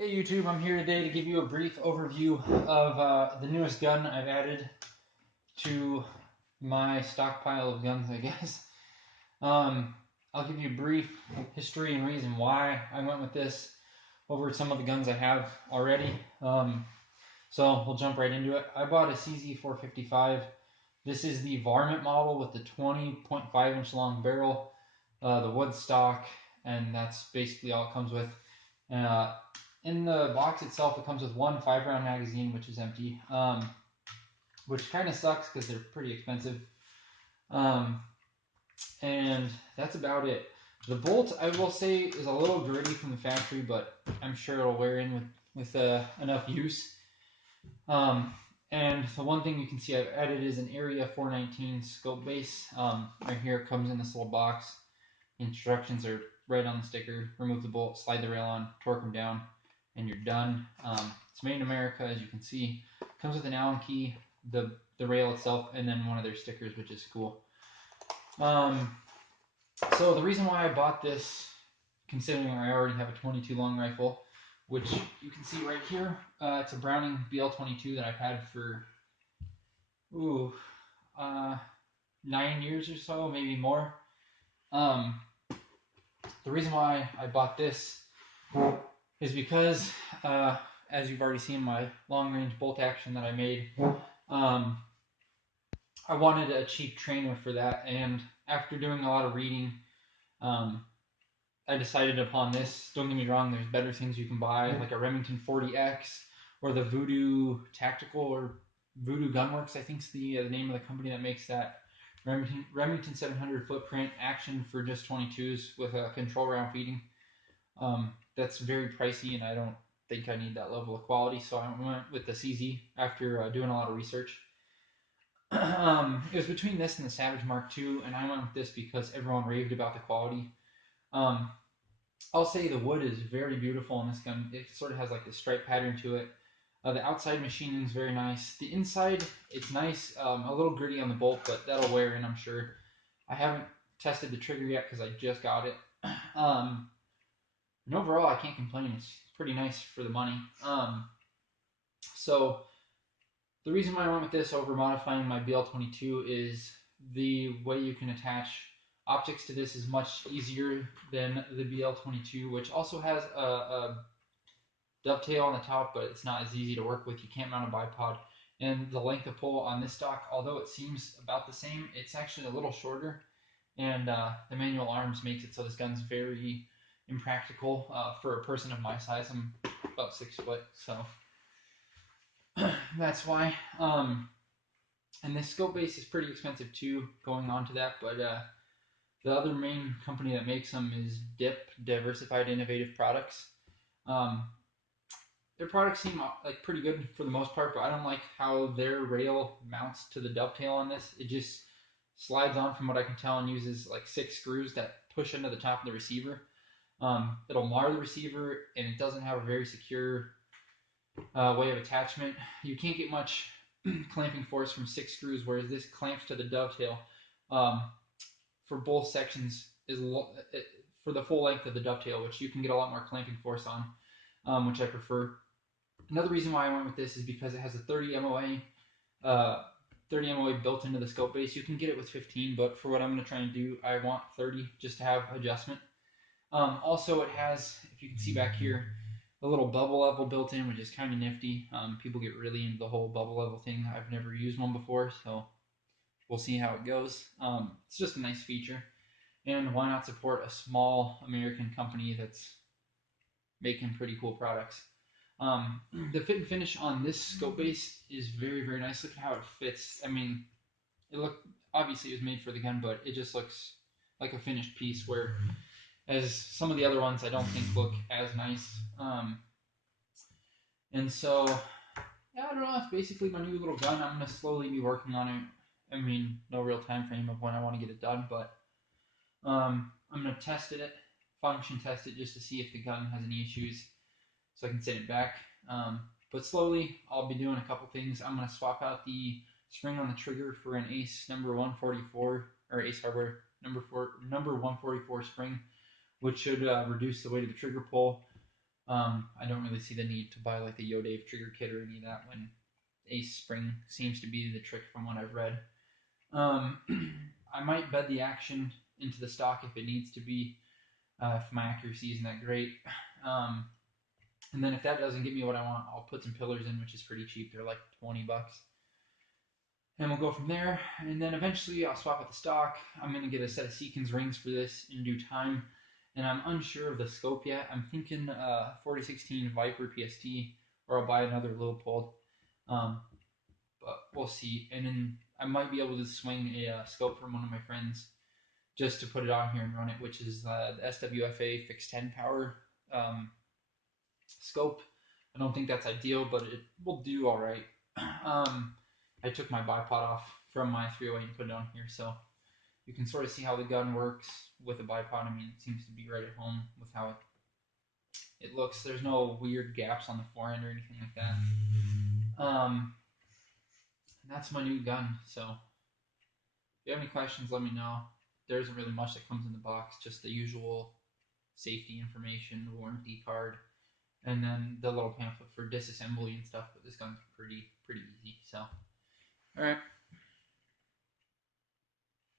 Hey YouTube, I'm here today to give you a brief overview of the newest gun I've added to my stockpile of guns, I guess. I'll give you a brief history and reason why I went with this over some of the guns I have already. So we'll jump right into it. I bought a CZ455. This is the varmint model with the 20.5 inch long barrel, the wood stock, and that's basically all it comes with. In the box itself, it comes with one 5-round magazine, which is empty, which kind of sucks because they're pretty expensive. And that's about it. The bolt, I will say, is a little gritty from the factory, but I'm sure it'll wear in with enough use. And the one thing you can see I've added is an Area 419 scope base. Right here it comes in this little box. The instructions are right on the sticker. Remove the bolt, slide the rail on, torque them down, and you're done. It's made in America, as you can see. It comes with an Allen key, the rail itself, and then one of their stickers, which is cool. So the reason why I bought this, considering I already have a 22 long rifle, which you can see right here, it's a Browning BL22 that I've had for 9 years or so, maybe more. The reason why I bought this is because, as you've already seen my long-range bolt action that I made, I wanted a cheap trainer for that, and after doing a lot of reading, I decided upon this. Don't get me wrong, there's better things you can buy, like a Remington 40X, or the Voodoo Tactical, or Voodoo Gunworks, I think is the name of the company that makes that. Remington 700 footprint action for just 22s with a control round feeding. That's very pricey, and I don't think I need that level of quality, so I went with the CZ after doing a lot of research. It was between this and the Savage Mark II, and I went with this because everyone raved about the quality. I'll say the wood is very beautiful in this gun. It sort of has like the stripe pattern to it. The outside machining is very nice. The inside, it's nice, a little gritty on the bolt, but that'll wear in, I'm sure. I haven't tested the trigger yet because I just got it. And overall, I can't complain. It's pretty nice for the money. So the reason why I went with this over modifying my BL22 is the way you can attach optics to this is much easier than the BL22, which also has a dovetail on the top, but it's not as easy to work with. You can't mount a bipod. And the length of pull on this stock, although it seems about the same, it's actually a little shorter. And the manual arms makes it so this gun's very impractical for a person of my size. I'm about 6 foot, so that's why. And this scope base is pretty expensive too, going on to that, but the other main company that makes them is DIP, Diversified Innovative Products. Their products seem like pretty good for the most part, but I don't like how their rail mounts to the dovetail on this. It just slides on from what I can tell and uses like 6 screws that push into the top of the receiver. It'll mar the receiver, and it doesn't have a very secure way of attachment. You can't get much clamping force from 6 screws, whereas this clamps to the dovetail for both sections for the full length of the dovetail, which you can get a lot more clamping force on, which I prefer. Another reason why I went with this is because it has a 30 MOA built into the scope base. You can get it with 15, but for what I'm going to try and do, I want 30 just to have adjustment. Also, it has, if you can see back here, a little bubble level built in, which is kind of nifty. People get really into the whole bubble level thing. I've never used one before, so we'll see how it goes. It's just a nice feature, and why not support a small American company that's making pretty cool products. The fit and finish on this scope base is very, very nice. Look at how it fits. I mean, obviously it was made for the gun, but it just looks like a finished piece, where as some of the other ones I don't think look as nice. And so, yeah, I don't know, it's basically my new little gun. I'm going to slowly be working on it. I mean, no real time frame of when I want to get it done, but I'm going to test it, function test it, just to see if the gun has any issues, so I can send it back. But slowly, I'll be doing a couple things. I'm going to swap out the spring on the trigger for an Ace number 144, or Ace Hardware number 144 spring, which should reduce the weight of the trigger pull. I don't really see the need to buy like the Yo-Dave trigger kit or any of that when Ace Spring seems to be the trick from what I've read. I might bed the action into the stock if it needs to be, if my accuracy isn't that great. And then if that doesn't get me what I want, I'll put some pillars in, which is pretty cheap. They're like $20. And we'll go from there. And then eventually I'll swap out the stock. I'm going to get a set of Seekins rings for this in due time. And I'm unsure of the scope yet. I'm thinking 4016 Viper PST, or I'll buy another Leopold. But we'll see. And then I might be able to swing a scope from one of my friends just to put it on here and run it, which is the SWFA fixed 10 power scope. I don't think that's ideal, but it will do all right. I took my bipod off from my 308 and put it on here, so you can sort of see how the gun works with a bipod. I mean, it seems to be right at home with how it looks. There's no weird gaps on the forend or anything like that. That's my new gun, so if you have any questions, let me know. There isn't really much that comes in the box, just the usual safety information, warranty card, and then the little pamphlet for disassembly and stuff. But this gun's pretty easy. So, all right.